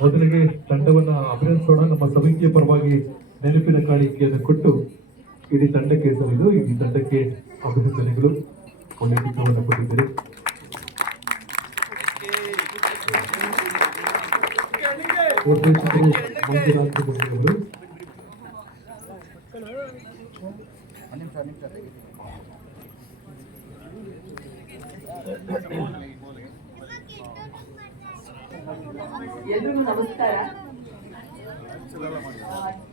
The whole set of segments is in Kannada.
ಮೊದಲಿಗೆ ತಂಡವನ್ನ ಅಭಿನಂದಿಸೋಣ. ನಮ್ಮ ಸಮಿತಿಯ ಪರವಾಗಿ ನೆನಪಿನ ಕಾಣಿಕೆಯನ್ನು ಕೊಟ್ಟು ಇಡೀ ತಂಡಕ್ಕೆ ಸರಿದು ಇಡೀ ತಂಡಕ್ಕೆ ಅಭಿನಂದನೆಗಳು. ಒಳ್ಳೆ ಕೊಟ್ಟಿದ್ದೀರಿ. ಮಂಜುನಾಥ್ ಎಲ್ರಿಗೂ ನಮಸ್ಕಾರ.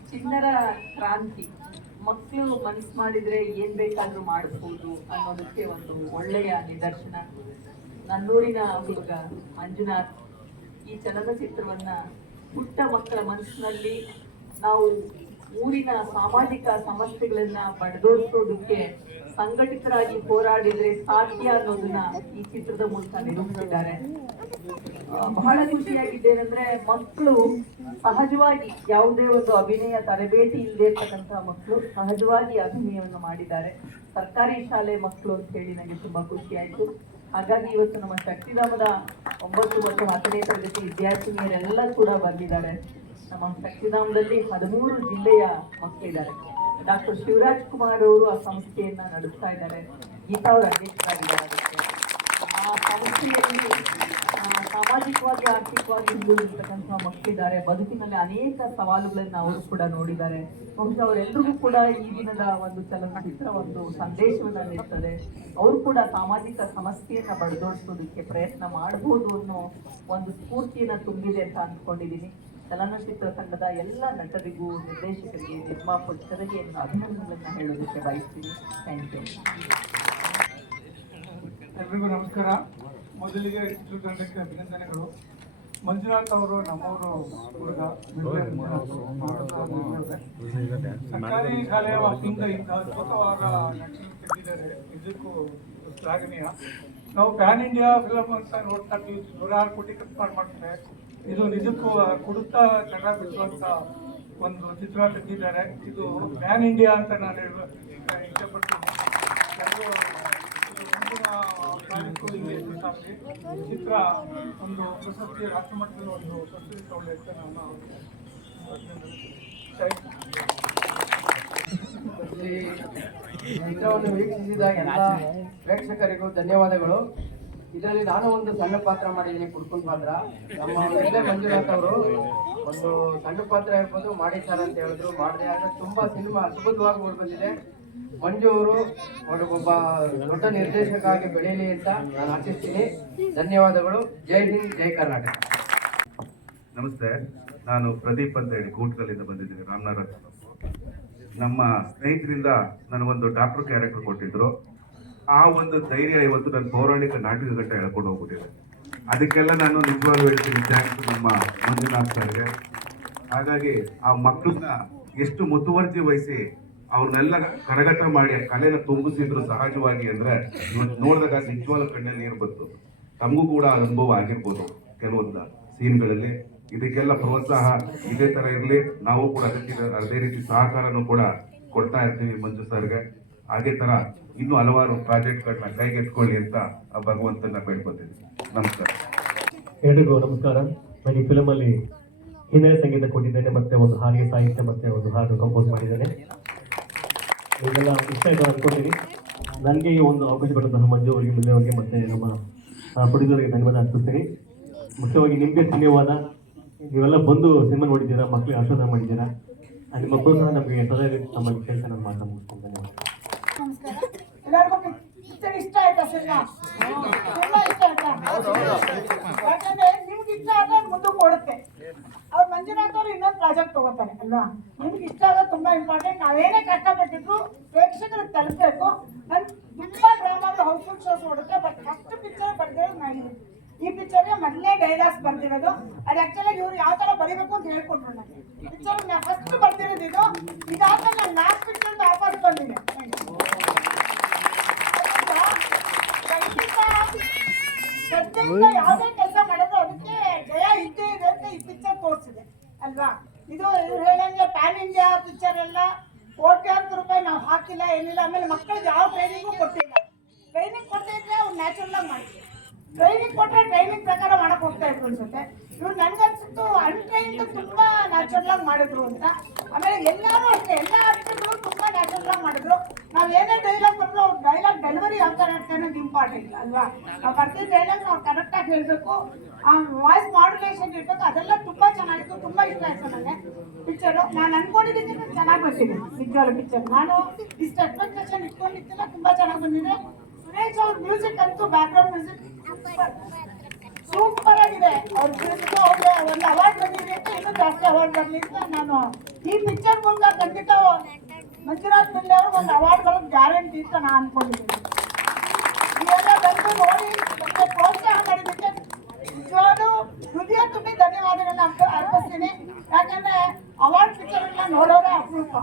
ಚಿನ್ನರ ಕ್ರಾಂತಿ. ಮಕ್ಕಳು ಮನಸ್ಸು ಮಾಡಿದ್ರೆ ಏನ್ ಬೇಕಾದ್ರೂ ಮಾಡಿಸ್ಬೋದು ಅನ್ನೋದಕ್ಕೆ ಒಂದು ಒಳ್ಳೆಯ ನಿದರ್ಶನ. ನನ್ನೂರಿನ ಹುಡುಗ ಮಂಜುನಾಥ್ ಈ ಚಲನಚಿತ್ರವನ್ನ ಪುಟ್ಟ ಮಕ್ಕಳ ಮನಸ್ಸಿನಲ್ಲಿ ನಾವು ಊರಿನ ಸಾಮಾಜಿಕ ಸಮಸ್ಯೆಗಳನ್ನ ಬಡದೋಡಿಸೋದಕ್ಕೆ ಸಂಘಟಿತರಾಗಿ ಹೋರಾಡಿದ್ರೆ ಸಾಧ್ಯ ಅನ್ನೋದನ್ನ ಈ ಚಿತ್ರದ ಮೂಲಕ ನಿರೂಪಿಸಿದ್ದಾರೆ ಬಹಳ ಖುಷಿಯಾಗಿದ್ದೇನೆಂದ್ರೆ ಮಕ್ಕಳು ಸಹಜವಾಗಿ ಯಾವುದೇ ಒಂದು ಅಭಿನಯ ತರಬೇತಿ ಇಲ್ಲದೆ ಇರ್ತಕ್ಕಂತಹ ಮಕ್ಕಳು ಸಹಜವಾಗಿ ಅಭಿನಯವನ್ನು ಮಾಡಿದ್ದಾರೆ. ಸರ್ಕಾರಿ ಶಾಲೆ ಮಕ್ಕಳು ಅಂತ ಹೇಳಿ ನನಗೆ ತುಂಬಾ ಖುಷಿ ಆಯ್ತು ಹಾಗಾಗಿ ಇವತ್ತು ನಮ್ಮ ಶಕ್ತಿಧಾಮದ ಒಂಬತ್ತು ಮತ್ತು ಹತ್ತನೇ ತರಗತಿ ವಿದ್ಯಾರ್ಥಿನಿಯರೆಲ್ಲ ಕೂಡ ಬಂದಿದ್ದಾರೆ. ನಮ್ಮ ಶಕ್ತಿಧಾಮದಲ್ಲಿ ಹದಿಮೂರು ಜಿಲ್ಲೆಯ ಮಕ್ಕಳಿದ್ದಾರೆ. ಡಾಕ್ಟರ್ ಶಿವರಾಜ್ ಕುಮಾರ್ ಅವರು ಆ ಸಂಸ್ಥೆಯನ್ನ ನಡೆಸ್ತಾ ಇದ್ದಾರೆ. ಗೀತಾ ಅವರು ಅಧ್ಯಕ್ಷರಾಗಿದ್ದಾರೆ ಆ ಸಂಸ್ಥೆಯಲ್ಲಿ ಸಾಮಾಜಿಕವಾಗಿ, ಆರ್ಥಿಕವಾಗಿ ಹಿಂದುಳಿದಿರ್ತಕ್ಕಂಥ ಮಕ್ಕಳಿದ್ದಾರೆ. ಬದುಕಿನಲ್ಲಿ ಅನೇಕ ಸವಾಲುಗಳನ್ನ ಅವರು ಕೂಡ ನೋಡಿದ್ದಾರೆ. ಬಹುಶಃ ಅವರೆಲ್ಲರಿಗೂ ಕೂಡ ಈ ದಿನದ ಒಂದು ಚಲನಚಿತ್ರ ಒಂದು ಸಂದೇಶವನ್ನ ನೀಡ್ತದೆ. ಅವರು ಕೂಡ ಸಾಮಾಜಿಕ ಸಮಸ್ಯೆಯನ್ನ ಬಡದೋಡಿಸೋದಕ್ಕೆ ಪ್ರಯತ್ನ ಮಾಡಬಹುದು ಅನ್ನೋ ಒಂದು ಸ್ಫೂರ್ತಿಯನ್ನ ತುಂಬಿದೆ ಅಂತ ಅಂದ್ಕೊಂಡಿದ್ದೀನಿ. ಚಲನಚಿತ್ರ ತಂಡದ ಎಲ್ಲ ನಟರಿಗೂ, ನಿರ್ದೇಶಕರಿಗೆ ನಿರ್ಮಾಪಕರಿಗೆ ಅಭಿನಂದನೆಗಳನ್ನ ಹೇಳೋದಕ್ಕೆ ಬಯಸ್ತೀನಿ. ಥ್ಯಾಂಕ್ ಯು ಎಲ್ರಿಗೂ ನಮಸ್ಕಾರ. ಮೊದಲಿಗೆ ಚಿತ್ರತಂಡಕ್ಕೆ ಅಭಿನಂದನೆಗಳು. ಮಂಜುನಾಥ್ ಅವರು ನಮ್ಮವರು ಹುಡುಗ. ಸರ್ಕಾರಿ ಶಾಲೆಯ ವತಿಯಿಂದ ಇಂಥ ಅದ್ಭುತವಾದ ನಟನೆ ತೆಗೆದಿದ್ದಾರೆ. ಇದಕ್ಕೂ ಶ್ಲಾಘನೀಯ. ನಾವು ಪ್ಯಾನ್ ಇಂಡಿಯಾ ಫಿಲಮ್ ಅಂತ ನೋಡ್ತಾ ಇದ್ದೀವಿ ನೂರಾರು ಕೋಟಿ ಖರ್ಚು ಮಾಡಿ ಮಾಡ್ತಾರೆ. ಇದು ನಿಜಕ್ಕೂ ಕುಡುತ್ತಾ ಜಗ ಬಿಡುವಂತ ಒಂದು ಚಿತ್ರ ತೆಗೆದಿದ್ದಾರೆ. ಇದು ಪ್ಯಾನ್ ಇಂಡಿಯಾ ಅಂತ ನಾನು ಹೇಳುವ ಇಷ್ಟಪಡ್ತೀನಿ. ಚಿತ್ರ ಒಂದು ಪ್ರಶಸ್ತಿ ರಾಷ್ಟ್ರಮಟ್ಟದ ಒಂದು ಪ್ರಶಸ್ತಿ. ಈ ಚಿತ್ರವನ್ನು ವೀಕ್ಷಿಸಿದ ಎಲ್ಲ ಪ್ರೇಕ್ಷಕರಿಗೂ ಧನ್ಯವಾದಗಳು. ಇದರಲ್ಲಿ ನಾನು ಒಂದು ಸಣ್ಣ ಪಾತ್ರ ಮಾಡಿದ್ದೀನಿ, ಕುಡ್ಕೊಂಡ್ ಪಾತ್ರ. ನಮ್ಮ ಎಲ್ಲೇ ಮಂಜುನಾಥ್ ಅವರು ಒಂದು ಸಣ್ಣ ಪಾತ್ರ ಇರ್ಬೋದು ಮಾಡಿದ್ದಾರೆ ಅಂತ ಹೇಳಿದ್ರು. ಮಾಡಿದೆ ಆಗ ತುಂಬಾ ಸಿನಿಮಾ ಅದ್ಭುತವಾಗಿ ಮೂಡಿ ಬಂದಿದೆ. ಮಂಜು ಅವರು ಒಬ್ಬ ದೊಡ್ಡ ನಿರ್ದೇಶಕ ಆಗಿ ಬೆಳೀಲಿ ಅಂತ ನಾನು ಆಶಿಸ್ತೀನಿ. ಧನ್ಯವಾದಗಳು. ಜೈ ಹಿಂದ್, ಜೈ ಕರ್ನಾಟಕ. ನಮಸ್ತೆ. ನಾನು ಪ್ರದೀಪ್ ಅಂತ ಹೇಳಿ ಕೂಟದಲ್ಲಿಂದ ಬಂದಿದ್ದೀನಿ, ರಾಮನಗರ ನಮ್ಮ ಸ್ನೇಹಿತರಿಂದ ನನಗೊಂದು ಡಾಕ್ಟರ್ ಕ್ಯಾರೆಕ್ಟರ್ ಕೊಟ್ಟಿದ್ರು. ಆ ಒಂದು ಧೈರ್ಯ ಇವತ್ತು ನನ್ನ ಪೌರಾಣಿಕ ನಾಟಕ ಗಂಟ ಹೇಳ್ಕೊಂಡು ಹೋಗ್ಬಿಟ್ಟಿದೆ. ಅದಕ್ಕೆಲ್ಲ ನಾನು ನಿಜವಾಗ್ಲೂ ಹೇಳ್ತೀನಿ ಥ್ಯಾಂಕ್ಸ್ ನಮ್ಮ ಮಂಜುನಾಥ್ ಸರ್ಗೆ. ಹಾಗಾಗಿ ಆ ಮಕ್ಕಳನ್ನ ಎಷ್ಟು ಮುತುವರ್ಜಿ ವಹಿಸಿ ಅವ್ರನ್ನೆಲ್ಲ ಕರಗಟ ಮಾಡಿ ಆ ಕಲೆನ ತುಂಬಿಸಿದ್ರು ಸಹಜವಾಗಿ ಅಂದ್ರೆ ನೋಡಿದಾಗ ನಿಜವಾಗ್ಲೂ ಕಣ್ಣೆ ನೀರು ಬಂತು. ತಮಗೂ ಕೂಡ ಅನುಭವ ಆಗಿರ್ಬೋದು ಕೆಲವೊಂದು ಸೀನ್ಗಳಲ್ಲಿ. ಇದಕ್ಕೆಲ್ಲ ಪ್ರೋತ್ಸಾಹ ಇದೇ ತರ ಇರಲಿ. ನಾವು ಕೂಡ ಅದಕ್ಕೆ ಅದೇ ರೀತಿ ಸಹಕಾರನೂ ಕೂಡ ಕೊಡ್ತಾ ಇರ್ತೀವಿ ಮಂಜು ಸರ್ಗೆ. ಅದೇ ತರ ಇನ್ನೂ ಹಲವಾರು ಪ್ರಾಜೆಕ್ಟ್ಗಳನ್ನ ಕೈಗೆತ್ಕೊಳ್ಳಿ ಅಂತ ಆ ಭಗವಂತನ ಬೇಡ್ಕೊತೀನಿ ನಮಸ್ಕಾರ. ಎಲ್ರಿಗೂ ನಮಸ್ಕಾರ. ನಾನು ಈ ಫಿಲಮ್ ಅಲ್ಲಿ ಹಿನ್ನೆಲೆ ಸಂಗೀತ ಕೊಟ್ಟಿದ್ದೇನೆ, ಮತ್ತೆ ಒಂದು ಹಾಡಿಗೆ ಸಾಹಿತ್ಯ, ಮತ್ತೆ ಒಂದು ಹಾಡು ಕಂಪೋಸ್ ಮಾಡಿದ್ದೇನೆ. ಇದೆಲ್ಲ ಆಯ್ತು ಅನ್ಕೊಂಡಿದ್ದೀನಿ ನನಗೆ ಈ ಒಂದು ಅವಕಾಶ ಕೊಟ್ಟಂತಹ ಮಂಜು ಅವರಿಗೆ ಮುಂದೆ ಅವರಿಗೆ ಮತ್ತೆ ನಮ್ಮ ಪ್ರೊಡ್ಯೂಸರ್ಗೆ ಧನ್ಯವಾದ ಅರ್ಪಿಸ್ತೀನಿ. ಮುಖ್ಯವಾಗಿ ನಿಮಗೆ ಧನ್ಯವಾದ. ನೀವೆಲ್ಲ ಬಂದು ಸಿನಿಮಾ ನೋಡಿದ್ದೀರಾ ಮಕ್ಕಳಿಗೆ ಆಶೀರ್ವಾದ ಮಾಡಿದ್ದೀರಾ? ಮಕ್ಕಳು ಪ್ರೋತ್ಸಾಹ ನಮಗೆ ಸದಾ ತಮ್ಮ ಕೆಲಸ ನಾನು ಮಾಡ್ತಾ ಮುಗಿಸ್ಕೊಂಡು ಧನ್ಯವಾದ. ಇಷ್ಟ ಆಯ್ತಾ ಸಿನಿಮಾ ಇಷ್ಟ ಆಯ್ತಾ ಯಾಕಂದ್ರೆ ನಿಮ್ಗೆ ಇಷ್ಟ ಆದ್ರೆ ಮುಂದಕ್ಕೆ ಅವ್ರು ಮಂಜುನಾಥ್ ಅವರು ಇನ್ನೊಂದು ಪ್ರಾಜೆಕ್ಟ್ ತಗೋತಾರೆ, ಅಲ್ವಾ? ನಿಮ್ಗೆ ಇಷ್ಟ ಆಗೋದು ತುಂಬಾ ಇಂಪಾರ್ಟೆಂಟ್ ನಾವೇನೇ ಕಷ್ಟಪಟ್ಟಿದ್ರು ಪ್ರೇಕ್ಷಕರಿಗೆ ತಲುಪಬೇಕು. ನನ್ ತುಂಬಾ ಡ್ರಾಮಾಗಳು ಹೌಸ್ಫುಲ್ ಶೋಸ್ ಓಡುತ್ತೆ ಬಟ್ ಫಸ್ಟ್ ಪಿಕ್ಚರ್ ಬರ್ದಿರೋದು ನಾನು ಈ ಪಿಕ್ಚರ್ಗೆ ಮೊನ್ನೆ ಡೈಲಾಗ್ಸ್ ಬರ್ದಿರೋದು. ಅದು ಆಕ್ಚುಲಿ ಇವ್ರು ಯಾವ ತರ ಬರೀಬೇಕು ಅಂತ ಹೇಳ್ಕೊಟ್ರು ನನಗೆ. ಪಿಕ್ಚರ್ ನಾ ಫಸ್ಟ್ ಬರ್ದಿರೋದು ಇದು. ಇದಾದ್ಮೇಲೆ ನಾನು ಲಾಸ್ಟ್ ಪಿಕ್ಚರ್ ವಾಪಸ್ ಬಂದಿದೆ. ಯಾವುದೇ ಕೆಲಸ ಮಾಡಿದ್ರು ಅದಕ್ಕೆ ಜಯ ಇದ್ದೇ ಇದೆ ಅಂತ ಈ ಪಿಕ್ಚರ್ ತೋರಿಸಿದೆ ಅಲ್ವಾ ಇದು ಇವ್ರು ಹೇಳಂಗೆ ಪ್ಯಾನ್ ಇಂಡಿಯಾ ಪಿಕ್ಚರ್ ಎಲ್ಲ ಕೋಟ್ಯಾಂತರ ರೂಪಾಯಿ ನಾವು ಹಾಕಿಲ್ಲ ಏನಿಲ್ಲ ಆಮೇಲೆ ಮಕ್ಕಳಿಗೆ ಯಾವ ಟ್ರೈನಿಂಗು ಕೊಟ್ಟಿಲ್ಲ ಟ್ರೈನಿಂಗ್ ಕೊಟ್ಟಿದ್ರೆ ಅವ್ರು ನ್ಯಾಚುರಲ್ ಆಗಿ ಮಾಡಿದ್ರು ಟ್ರೈನಿಂಗ್ ಕೊಟ್ಟರೆ ಟ್ರೈನಿಂಗ್ ಪ್ರಕಾರ ಮಾಡಕ್ ಹೋಗ್ತಾರೆ ಹೋಗ್ತಾ ಇದ್ರು ಅನ್ಸುತ್ತೆ ಇವ್ರು ನನ್ಗನ್ಸುತ್ತು ಅನ್ಟ್ರೈನ್ಡ್ ತುಂಬಾ ನ್ಯಾಚುರಲ್ ಆಗಿ ಮಾಡಿದ್ರು ಅಂತ. ಆಮೇಲೆ ಎಲ್ಲರೂ ಅಷ್ಟೇ, ಎಲ್ಲ ಆಕ್ಟರ್ಗಳು ತುಂಬಾ ನ್ಯಾಚುರಲ್ ಆಗಿ ಮಾಡಿದ್ರು. ನಾವ್ ಏನೇ ಡೈಲಾಗ್ ಬಂದ್ರು ಅವ್ರ ಡೈಲಾಗ್ ಡೆಲಿವರಿ ಯಾವ ತರ ಇರುತ್ತೆ ಅನ್ನೋದು ಇಂಪಾರ್ಟೆಂಟ್ ಅಲ್ವಾ? ನಾವು ಬರ್ತಿದ್ದ ಡೈಲಾಗ್ ನಾವು ಕರೆಕ್ಟ್ ಆಗಿ ಹೇಳ್ಬೇಕು. ಆ ವಾಯ್ಸ್ ಮಾಡ್ಯುಲೇಷನ್ ಇರ್ಬೇಕು, ಅದೆಲ್ಲ ತುಂಬಾ ಚೆನ್ನಾಗಿತ್ತು, ತುಂಬಾ ಇಷ್ಟ ಆಯ್ತು ನನಗೆ ಪಿಕ್ಚರ್ ನಾನು ಅನ್ಕೊಂಡಿದ್ದೀನಿ ಚೆನ್ನಾಗಿ ಬರ್ತೀನಿ ನಿಜವಾಗ್ಲೂ ಪಿಕ್ಚರ್ ನಾನು ಇಷ್ಟು ಎಕ್ಸ್ಪೆಕ್ಟೇಷನ್ ಇಟ್ಕೊಂಡಿದ್ದೆಲ್ಲ, ತುಂಬಾ ಚೆನ್ನಾಗಿ ಬಂದಿದೆ. ಸುರೇಶ್ ಅವ್ರ ಮ್ಯೂಸಿಕ್ ಅಂತೂ ಬ್ಯಾಕ್ ಗ್ರೌಂಡ್ ಮ್ಯೂಸಿಕ್ ಆಗಿದೆ. ಅವ್ರ ಫಿಲ್ಮ್ಗೂ ಅವ್ರಿಗೆ ಒಂದು ಅವಾರ್ಡ್ ಬಂದಿದ್ದಕ್ಕೆ ಇನ್ನೂ ಜಾಸ್ತಿ ಅವಾರ್ಡ್ ಬರಲಿ ನಾನು. ಈ ಪಿಕ್ಚರ್ ಮೂಲಕ ಖಂಡಿತ ಮಂಜುನಾಥ್ ಪಿಳ್ಳೆ ಅವ್ರಿಗೆ ಒಂದು ಅವಾರ್ಡ್ ಬರೋದು ಗ್ಯಾರಂಟಿ ಅಂತ ನಾನು ಅನ್ಕೊಂಡಿದ್ದೀನಿ. ಇವೆಲ್ಲ ಬಂದು ನೋಡಿ, ಮತ್ತೆ ಪ್ರೋತ್ಸಾಹ ಮಾಡಿದ್ದಕ್ಕೆ ನಿಜವಾಗ್ಲೂ ಹೃದಯ ತುಂಬಿ ಧನ್ಯವಾದಗಳನ್ನ ಅರ್ಪ- ಅರ್ಪಿಸ್ತೀನಿ. ಯಾಕಂದ್ರೆ ನೋಡೋರೇ ಅಪರೂಪ.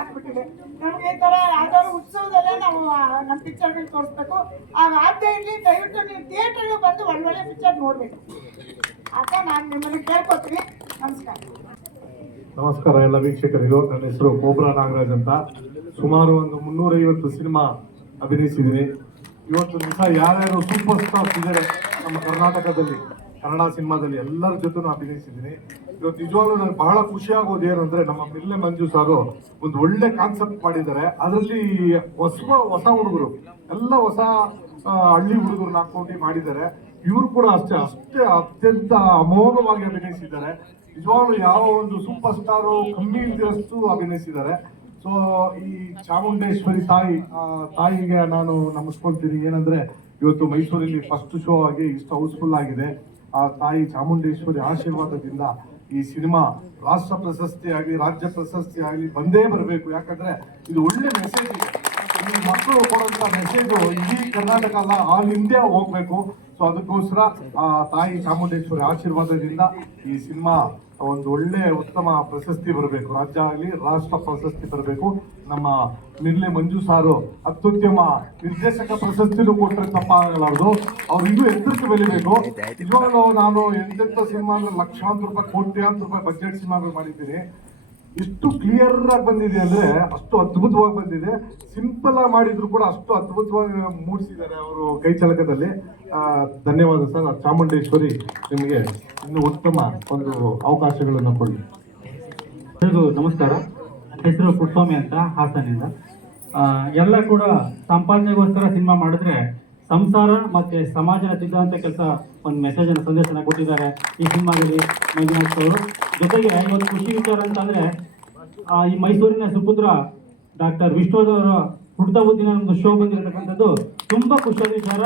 ಆಗ್ಬಿಟ್ಟಿದೆ. ನಮ್ಗೆ ಈ ಥರ ಯಾವ್ದಾದ್ರು ಉತ್ಸವದಲ್ಲೇ ನಾವು ನಮ್ಮ ಪಿಕ್ಚರ್ಗಳು ತೋರಿಸ್ಬೇಕು. ಆಗಾಗದೇ ಇರಲಿ ದಯವಿಟ್ಟು ನೀವು ಥಿಯೇಟರ್ಗೆ ಬಂದು ಒಳ್ಳೊಳ್ಳೆ ಪಿಕ್ಚರ್ ನೋಡ್ಬೇಕು. ಅಂತ ನಾನು ನಿಮ್ಮನ್ನು ಕೇಳ್ಕೊತೀನಿ. ನಮಸ್ಕಾರ. ನಮಸ್ಕಾರ ಎಲ್ಲ ವೀಕ್ಷಕರಿಗೂ. ನನ್ನ ಹೆಸರು ಕೋಬ್ರಾ ನಾಗರಾಜ್ ಅಂತ. ಸುಮಾರು ಒಂದು ಮುನ್ನೂರೈವತ್ತು ಸಿನಿಮಾ ಅಭಿನಯಿಸಿದ್ದೀನಿ. ಇವತ್ತು ದಿವಸ ಯಾರ್ಯಾರು ಸೂಪರ್ ಸ್ಟಾರ್ಸ್ ಇದ್ದಾರೆ ನಮ್ಮ ಕರ್ನಾಟಕದಲ್ಲಿ? ಕನ್ನಡ ಸಿನಿಮಾದಲ್ಲಿ ಎಲ್ಲರ ಜೊತೆನೂ ಅಭಿನಯಿಸಿದ್ದೀನಿ. ಇವತ್ತು ನಿಜವಾಗ್ಲೂ ನನಗೆ ಬಹಳ ಖುಷಿ ಆಗೋದು ಏನಂದ್ರೆ ನಮ್ಮ ಮಿಲ್ಲೆ ಮಂಜು ಸಾರು ಒಂದು ಒಳ್ಳೆ ಕಾನ್ಸೆಪ್ಟ್ ಮಾಡಿದ್ದಾರೆ. ಅದರಲ್ಲಿ ಹೊಸ ಹೊಸ ಹುಡುಗರು, ಎಲ್ಲ ಹೊಸ ಹಳ್ಳಿ ಹುಡುಗರನ್ನ ಹಾಕೊಂಡು ಮಾಡಿದ್ದಾರೆ. ಇವರು ಕೂಡ ಅಷ್ಟೇ ಅಷ್ಟೇ ಅತ್ಯಂತ ಅಮೋಘವಾಗಿ ಅಭಿನಯಿಸಿದ್ದಾರೆ. ನಿಜವಾಗ್ಲೂ ಯಾವ ಒಂದು ಸೂಪರ್ ಸ್ಟಾರು ಕಮ್ಮಿ ಇಲ್ದಿರಷ್ಟು ಅಭಿನಯಿಸಿದ್ದಾರೆ. ಸೊ ಈ ಚಾಮುಂಡೇಶ್ವರಿ ತಾಯಿ ತಾಯಿಗೆ ನಾನು ನಮಸ್ಕೊಳ್ತೀನಿ ಏನಂದ್ರೆ ಇವತ್ತು ಮೈಸೂರಲ್ಲಿ ಫಸ್ಟ್ ಶೋ ಆಗಿ ಇಷ್ಟು ಹೌಸ್ಫುಲ್ ಆಗಿದೆ. ಆ ತಾಯಿ ಚಾಮುಂಡೇಶ್ವರಿ ಆಶೀರ್ವಾದದಿಂದ ಈ ಸಿನಿಮಾ ರಾಷ್ಟ್ರ ಪ್ರಶಸ್ತಿ ಆಗಲಿ ರಾಜ್ಯ ಪ್ರಶಸ್ತಿ ಆಗಲಿ ಬಂದೇ ಬರಬೇಕು. ಯಾಕಂದ್ರೆ ಇದು ಒಳ್ಳೆ ಮೆಸೇಜ್ ಮಕ್ಕಳು ಕೊಡುವಂತ ಮೆಸೇಜು ಇಡೀ ಕರ್ನಾಟಕ ಅಲ್ಲ ಆಲ್ ಇಂಡಿಯಾ ಹೋಗ್ಬೇಕು. ಸೊ ಅದಕ್ಕೋಸ್ಕರ ಆ ತಾಯಿ ಚಾಮುಂಡೇಶ್ವರಿ ಆಶೀರ್ವಾದದಿಂದ ಈ ಸಿನಿಮಾ ಒಂದು ಒಳ್ಳೆ ಉತ್ತಮ ಪ್ರಶಸ್ತಿ ಬರಬೇಕು. ರಾಜ್ಯ ಆಗಲಿ, ರಾಷ್ಟ್ರ ಪ್ರಶಸ್ತಿ ಬರಬೇಕು ನಮ್ಮ ನಿರ್ಲೆ ಮಂಜು ಸಾರು ಅತ್ಯುತ್ತಮ ನಿರ್ದೇಶಕ ಪ್ರಶಸ್ತಿನೂ ಕೊಟ್ಟರೆ ತಪ್ಪಾಗಲಾರದು. ಅವ್ರು ಇನ್ನೂ ಎತ್ತರಕ್ಕೆ ಬೆಳಿಬೇಕು. ಇವಾಗ ನಾನು ಎಂತೆಂಥ ಸಿನಿಮಾ ಲಕ್ಷಾಂತರ ರೂಪಾಯಿ, ಕೋಟ್ಯಾಂತರ ರೂಪಾಯಿ ಬಜೆಟ್ ಸಿನಿಮಾಗಳು ಮಾಡಿದ್ದೀನಿ. ಇಷ್ಟು ಕ್ಲಿಯರ್ ಆಗಿ ಬಂದಿದೆ ಅಂದ್ರೆ ಅಷ್ಟು ಅದ್ಭುತವಾಗಿ ಬಂದಿದೆ. ಸಿಂಪಲ್ ಆಗಿ ಮಾಡಿದ್ರು ಕೂಡ ಅಷ್ಟು ಅದ್ಭುತವಾಗಿ ಮೂಡಿಸಿದ್ದಾರೆ ಅವರು ಕೈ ಚಳಕದಲ್ಲಿ. ಆ, ಧನ್ಯವಾದ ಸರ್. ಚಾಮುಂಡೇಶ್ವರಿ ನಿಮಗೆ ಇನ್ನು ಉತ್ತಮ ಒಂದು ಅವಕಾಶಗಳನ್ನು ಕೊಡಿ. ಎಲ್ರಿಗೂ ನಮಸ್ಕಾರ. ಹೆಸರು ಪುಟ್ಸ್ವಾಮಿ ಅಂತ ಹಾಸನಿಂದ. ಎಲ್ಲ ಕೂಡ ಸಂಪಾದನೆಗೋಸ್ಕರ ಸಿನಿಮಾ ಮಾಡಿದ್ರೆ ಸಂಸಾರ ಮತ್ತೆ ಸಮಾಜನ ಸಿದ್ಧಾಂತ ಕೆಲಸ ಒಂದು ಮೆಸೇಜ್ ಅನ್ನ, ಸಂದೇಶನ ಕೊಟ್ಟಿದ್ದಾರೆ ಈ ಸಿನಿಮಾದಲ್ಲಿ ಮಂಜುನಾಥ್ ಅವರು. ಜೊತೆಗೆ ಒಂದು ಖುಷಿ ವಿಚಾರ ಅಂತಂದ್ರೆ ಈ ಮೈಸೂರಿನ ಸುಪುತ್ರ ಡಾಕ್ಟರ್ ವಿಷ್ಣುವರ್ಧನ್ ಹುಡ್ತ ಬುದ್ಧಿನ ಒಂದು ಶೋ ಬಂದಿರತಕ್ಕಂಥದ್ದು ತುಂಬಾ ಖುಷಿಯಾದ ವಿಚಾರ.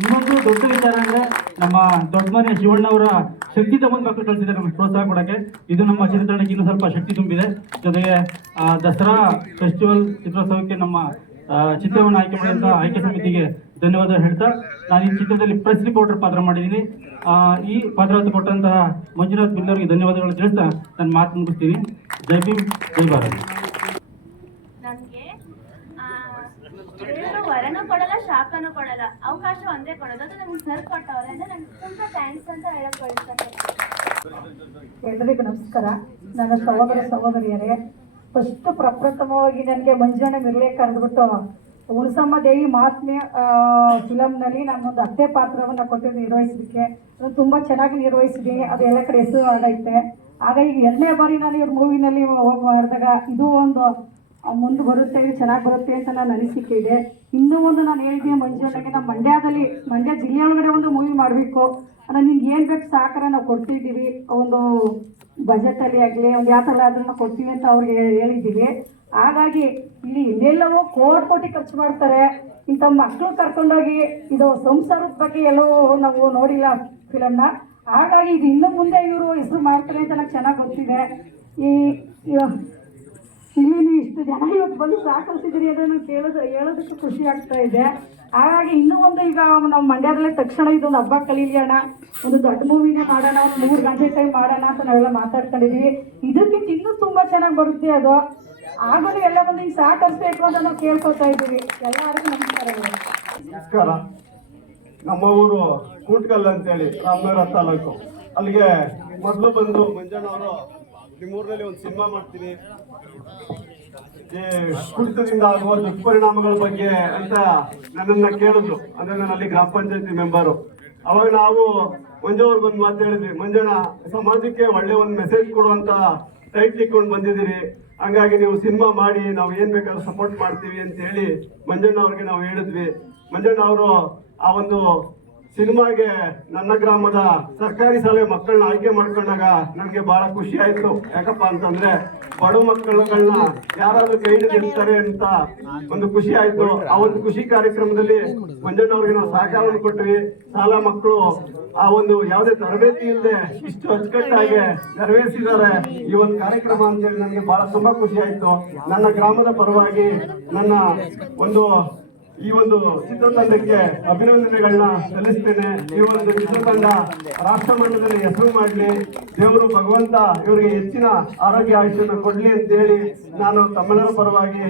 ಇನ್ನೊಂದು ದೊಡ್ಡ ವಿಚಾರ ಅಂದ್ರೆ ನಮ್ಮ ದೊಡ್ಡ ಮನೆ ಶಿವಣ್ಣ ಅವರ ಶಕ್ತಿ ತಗೊಂಡ್ ಮಕ್ಕಳು ಕಳಿಸಿದ್ದಾರೆ ನಮಗೆ ಪ್ರೋತ್ಸಾಹ ಕೊಡಕ್ಕೆ. ಇದು ನಮ್ಮ ಚಿತ್ರತಂಡಕ್ಕೆ ಇನ್ನೂ ಸ್ವಲ್ಪ ಶಕ್ತಿ ತುಂಬಿದೆ. ಜೊತೆಗೆ ದಸರಾ ಫೆಸ್ಟಿವಲ್ ಚಿತ್ರೋತ್ಸವಕ್ಕೆ ನಮ್ಮ ಚಿತ್ರವನ್ನು ಆಯ್ಕೆ ಮಾಡಿದಂತ ಆಯ್ಕೆ ಸಮಿತಿಗೆ ಧನ್ಯವಾದ ಹೇಳ್ತಾ ನಾನು ಈ ಚಿತ್ರದಲ್ಲಿ ಪ್ರೆಸ್ ರಿಪೋರ್ಟರ್ ಪಾತ್ರ ಮಾಡಿದ್ದೀನಿ. ಆ, ಈ ಪಾತ್ರವನ್ನು ಕೊಟ್ಟಂತಹ ಮಂಜುನಾಥ್ ಬಿಲ್ಲವರಿಗೆ ಧನ್ಯವಾದಗಳು ತಿಳಿಸ್ತಾ ನನ್ನ ಮಾತು ಮುಗಿಸ್ತೀನಿ. ಜೈ ಭೀಮ್ ಜೈ ಭಾರತ್. ವರನೂ ಕೊಡಲ್ಲ ಶಾಪನೂ ಕೊಡಲ್ಲ ಅವಕಾಶ ಒಂದೇ ಕೊಡೋದು. ಅದು ನಮ್ಗೆ ಸರ್ ಕೊಟ್ಟವ್ರೆ ಅಂದ್ರೆ ನಂಗೆ ತುಂಬಾ ಥ್ಯಾಂಕ್ಸ್ ಅಂತ ಹೇಳಕ್ ಬಯಸ್ತೇನೆ ಎಲ್ಲರಿಗೂ ನಮಸ್ಕಾರ. ನನ್ನ ಸಹೋದರ ಸಹೋದರಿಯರೇ ಫಸ್ಟ್ ಪ್ರಪ್ರಥಮವಾಗಿ ನನಗೆ ಮಂಜಣ್ಣ ಮಿರ್ಲೆ ಕರೆದ್ಬಿಟ್ಟು ಉಣಸಮ್ಮ ದೇವಿ ಮಹಾತ್ಮೆ ಫಿಲಮ್ನಲ್ಲಿ ನಾನೊಂದು ಅತ್ತೆ ಪಾತ್ರವನ್ನು ಕೊಟ್ಟು ನಿರ್ವಹಿಸಲಿಕ್ಕೆ ನಾನು ತುಂಬ ಚೆನ್ನಾಗಿ ನಿರ್ವಹಿಸಿದ್ದೀನಿ ಅದು ಎಲ್ಲ ಕಡೆ ಹೆಸರು ಆಗೈತೆ. ಆಗ ಈಗ ಎರಡನೇ ಬಾರಿ ನಾನು ಇವ್ರ ಮೂವಿನಲ್ಲಿ ಹೋಗಿ ಮಾಡಿದಾಗ ಇದು ಒಂದು ಮುಂದೆ ಬರುತ್ತೆ ಚೆನ್ನಾಗಿ ಬರುತ್ತೆ ಅಂತ ನಾನು ಅನಿಸಿಕೆ ಇದೆ. ಇನ್ನೂ ಒಂದು ನಾನು ಹೇಳಿದ್ದೆ ಮಂಜುಣ್ಣಗೆ ನಮ್ಮ ಮಂಡ್ಯದಲ್ಲಿ, ಮಂಡ್ಯ ಜಿಲ್ಲೆ ಒಳಗಡೆ ಒಂದು ಮೂವಿ ಮಾಡಬೇಕು. ಅಂದರೆ ನಿಮ್ಗೆ ಏನು ಬೇಕು ಸಹಕಾರ ನಾವು ಕೊಡ್ತಿದ್ದೀವಿ. ಒಂದು ಬಜೆಟಲ್ಲಿ ಆಗಲಿ, ಒಂದು ಯಾವ ಥರ ಅದನ್ನು ಕೊಡ್ತೀವಿ ಅಂತ ಅವ್ರಿಗೆ ಹೇಳಿದ್ದೀವಿ. ಹಾಗಾಗಿ ಇಲ್ಲಿ ಎಲ್ಲೆಲ್ಲವೋ ಕೋಟಿ ಕೋಟಿ ಖರ್ಚು ಮಾಡ್ತಾರೆ. ಇಂಥ ಮಕ್ಕಳು ಕರ್ಕೊಂಡೋಗಿ ಇದು ಸಂಸಾರದ ಬಗ್ಗೆ ಎಲ್ಲೋ ನಾವು ನೋಡಿಲ್ಲ ಫಿಲಮ್ನ. ಹಾಗಾಗಿ ಇದು ಇನ್ನು ಮುಂದೆ ಇವರು ಹೆಸರು ಮಾಡ್ತಾರೆ ಅಂತ ನನಗೆ ಚೆನ್ನಾಗಿ ಗೊತ್ತಿದೆ. ಈ ಇಲ್ಲಿ ಇಷ್ಟು ಜನ ಇವತ್ತು ಬಂದು ಸಹಕರಿಸಿದ್ದೀರಿ ಅದನ್ನು ಕೇಳೋದು ಹೇಳೋದಕ್ಕೆ ಖುಷಿ ಆಗ್ತಾ ಇದೆ. ಹಾಗಾಗಿ ಇನ್ನೂ ಒಂದು ಈಗ ನಮ್ಮ ಮಂಡ್ಯದಲ್ಲೇ ತಕ್ಷಣ ಇದೊಂದು ಹಬ್ಬ ಕಲೀಲಿ ಅಣ್ಣ ಒಂದು ದೊಡ್ಡ ಮೂವಿನ ಮಾಡೋಣ, ಒಂದು ಮೂರು ಗಂಟೆ ಟೈಮ್ ಮಾಡೋಣ ಅಂತ ನಾವೆಲ್ಲ ಮಾತಾಡ್ಕೊಂಡಿದ್ದೀವಿ ಇದಕ್ಕಿಂತ ಇನ್ನೂ ತುಂಬ ಚೆನ್ನಾಗಿ ಬರುತ್ತೆ ಅದು. ಆಗಲೂ ಎಲ್ಲ ಬಂದು ಹಿಂಗೆ ಸಹಕರಿಸ್ಬೇಕು ಅಂತ ನಾವು ಕೇಳ್ಕೊತಾ ಇದ್ದೀವಿ. ಎಲ್ಲರಿಗೂ ನಮಸ್ಕಾರ ನಮಸ್ಕಾರ. ನಮ್ಮ ಊರು ಕೂಟ್ಕಲ್ ಅಂತೇಳಿ ರಾಮನಗರ ತಾಲೂಕು. ಅಲ್ಲಿಗೆ ಮೊದಲು ಬಂದು ಮಂಜಣ್ಣ ಅವರು ನಿಮ್ಮೂರಿನಲ್ಲಿ ಒಂದು ಸಿನಿಮಾ ಮಾಡ್ತೀನಿ. ಕುಡಿತದಿಂದ ಆಗುವ ದುಷ್ಪರಿಣಾಮಗಳ ಬಗ್ಗೆ ಅಂತ ನನ್ನನ್ನ ಕೇಳಿದ್ರು. ಅಂದ್ರೆ ನಾನು ಅಲ್ಲಿ ಗ್ರಾಮ ಪಂಚಾಯತಿ ಮೆಂಬರು ಅವಾಗ ನಾವು ಮಂಜು ಅವ್ರು ಬಂದು ಮಾತು ಹೇಳಿದ್ವಿ, ಮಂಜಣ್ಣ, ಸಮಾಜಕ್ಕೆ ಒಳ್ಳೆ ಒಂದು ಮೆಸೇಜ್ ಕೊಡುವಂತ ಟೈಟ್ ಇಟ್ಕೊಂಡು ಬಂದಿದ್ದೀರಿ. ಹಂಗಾಗಿ ನೀವು ಸಿನಿಮಾ ಮಾಡಿ, ನಾವು ಏನ್ ಬೇಕಾದ್ರೂ ಸಪೋರ್ಟ್ ಮಾಡ್ತೀವಿ ಅಂತ ಹೇಳಿ ಮಂಜಣ್ಣ ಅವ್ರಿಗೆ ನಾವು ಹೇಳಿದ್ವಿ. ಮಂಜಣ್ಣ ಅವರು ಆ ಒಂದು ಸಿನಿಮಾಗೆ ನನ್ನ ಗ್ರಾಮದ ಸರ್ಕಾರಿ ಶಾಲೆ ಮಕ್ಕಳನ್ನ ಆಯ್ಕೆ ಮಾಡ್ಕೊಂಡಾಗ ನನಗೆ ಬಹಳ ಖುಷಿ ಆಯ್ತು. ಯಾಕಪ್ಪ ಅಂತಂದ್ರೆ ಬಡ ಮಕ್ಕಳುಗಳನ್ನ ಯಾರಾದ್ರೂ ಕೈ ಹಿಡಿದಿರ್ತಾರೆ ಅಂತ ಒಂದು ಖುಷಿ ಆಯ್ತು. ಆ ಒಂದು ಖುಷಿ ಕಾರ್ಯಕ್ರಮದಲ್ಲಿ ಮಂಜಣ್ಣ ಅವ್ರಿಗೆ ನಾವು ಸಹಕಾರವನ್ನು ಕೊಟ್ವಿ. ಶಾಲಾ ಮಕ್ಕಳು ಆ ಒಂದು ಯಾವುದೇ ತರಬೇತಿ ಇಲ್ಲದೆ ಇಷ್ಟು ಅಚ್ಚುಕಟ್ಟಾಗಿ ನೆರವೇರಿಸಿದ್ದಾರೆ. ಈ ಒಂದು ಕಾರ್ಯಕ್ರಮ ಅಂತೇಳಿ ನನಗೆ ಬಹಳ ತುಂಬಾ ಖುಷಿ ಆಯ್ತು. ನನ್ನ ಗ್ರಾಮದ ಪರವಾಗಿ ನನ್ನ ಒಂದು ಈ ಒಂದು ಚಿತ್ರತಂಡಕ್ಕೆ ಅಭಿನಂದನೆಗಳನ್ನ ಸಲ್ಲಿಸ್ತೇನೆ. ಈ ಒಂದು ಚಿತ್ರತಂಡ ರಾಷ್ಟ್ರ ಮಟ್ಟದಲ್ಲಿ ಹೆಸರು ಮಾಡಲಿ. ದೇವರು ಭಗವಂತ ಇವರಿಗೆ ಹೆಚ್ಚಿನ ಆರೋಗ್ಯ ಆಯುಷ್ಯನ ಕೊಡ್ಲಿ ಅಂತ ಹೇಳಿ ನಾನು ತಮ್ಮೆಲ್ಲರ ಪರವಾಗಿ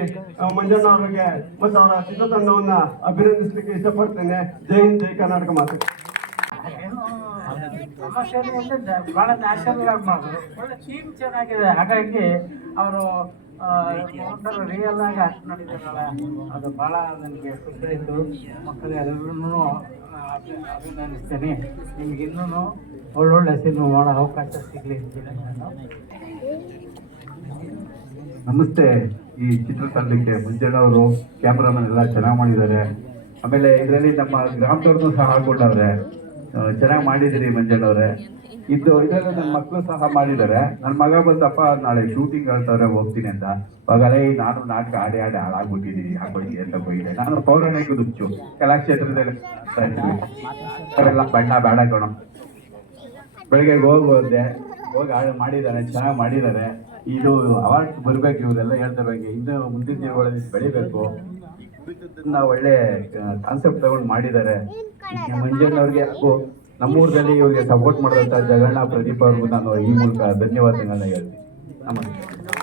ಮಂಜಣ್ಣ ಅವರಿಗೆ ಮತ್ತು ಅವರ ಚಿತ್ರತಂಡವನ್ನ ಅಭಿನಂದಿಸಲಿಕ್ಕೆ ಇಷ್ಟಪಡ್ತೇನೆ. ಜೈ ಹಿಂದ್, ಜೈ ಕರ್ನಾಟಕ ಮಾತು. ಸಮಸ್ಯೆ ಬಹಳ ನ್ಯಾಚುರಲ್ ಆಗಿ ಮಾಡಿದ್ರು ಒಳ್ಳೆ ಥೀಮ್ ಚೆನ್ನಾಗಿದೆ. ಹಾಗಾಗಿ ಅವರು ರಿಯಲ್ ಆಗಿ ಆಕ್ಟ್ ಮಾಡಿದಾರಲ್ಲ ಅದು ಬಹಳ ನನಗೆ ಖುಷಿ ಆಯಿತು. ಮಕ್ಕಳೆಲ್ಲರೂ ಅಭಿನಂದಿಸ್ತೇನೆ. ನಿಮ್ಗೆ ಇನ್ನೂ ಒಳ್ಳೊಳ್ಳೆ ಸಿನಿಮಾ ಮಾಡೋ ಅವಕಾಶ ಸಿಗಲಿ ಅಂತೇಳಿ ನಾನು. ನಮಸ್ತೆ. ಈ ಚಿತ್ರತಂಡಕ್ಕೆ ಮಂಜಣ್ಣವರು ಕ್ಯಾಮ್ರಾಮನ್ ಎಲ್ಲ ಚೆನ್ನಾಗಿ ಮಾಡಿದ್ದಾರೆ. ಆಮೇಲೆ ಇದರಲ್ಲಿ ನಮ್ಮ ಗ್ರಾಮದವ್ರನ್ನೂ ಸಹ ಹಾಕೊಂಡವ್ರೆ ಚೆನ್ನಾಗಿ ಮಾಡಿದಿರಿ ಮಂಜಣ್ಣವ್ರೆ ಇದು ಇದರಲ್ಲಿ ನನ್ನ ಮಕ್ಕಳು ಸಹ ಮಾಡಿದ್ದಾರೆ. ನನ್ನ ಮಗ ಬಂದಪ್ಪ, ನಾಳೆ ಶೂಟಿಂಗ್ ಹೇಳ್ತಾರೆ ಹೋಗ್ತೀನಿ ಅಂತ. ಅವಾಗಲೇ ನಾನು ನಾಟಕ ಆಡಿ ಆಡಿ ಹಾಳಾಗ್ಬಿಟ್ಟಿದ್ದೀನಿ ಹಾಕೊಳ್ಳಿ ಅಂತ ಹೋಗಿದೆ. ನಾನು ಪೌರಾಣಿಕ ದುಚ್ಚು ಕಲಾಕ್ಷೇತ್ರದಲ್ಲಿ ಬಣ್ಣ ಬೇಡ ಕಣ. ಬೆಳಗ್ಗೆ ಹೋಗಿ ಹೋದೆ ಹೋಗಿ ಹಾಡು ಮಾಡಿದ್ದಾರೆ, ಚೆನ್ನಾಗಿ ಮಾಡಿದ್ದಾರೆ. ಇದು ಅವಾರ್ಡ್ ಬರ್ಬೇಕು, ಇವರೆಲ್ಲ ಹೇಳ್ತಾರೆ ಇನ್ನು ಮುಂದಿನ ದಿನಗಳಲ್ಲಿ ಬೆಳಿಬೇಕು. ನಾವು ಒಳ್ಳೆ ಕಾನ್ಸೆಪ್ಟ್ ತಗೊಂಡು ಮಾಡಿದ್ದಾರೆ. ಮಂಜಣ್ಣವ್ರಿಗೆ ಹಾಗೂ ನಮ್ಮೂರಲ್ಲಿ ಇವ್ರಿಗೆ ಸಪೋರ್ಟ್ ಮಾಡಿದಂಥ ಜಗಣ್ಣ ಪ್ರದೀಪ್ ಅವ್ರಿಗೂ ನಾನು ಈ ಮೂಲಕ ಧನ್ಯವಾದಗಳನ್ನ ಹೇಳ್ತೀನಿ. ನಮಸ್ತೆ.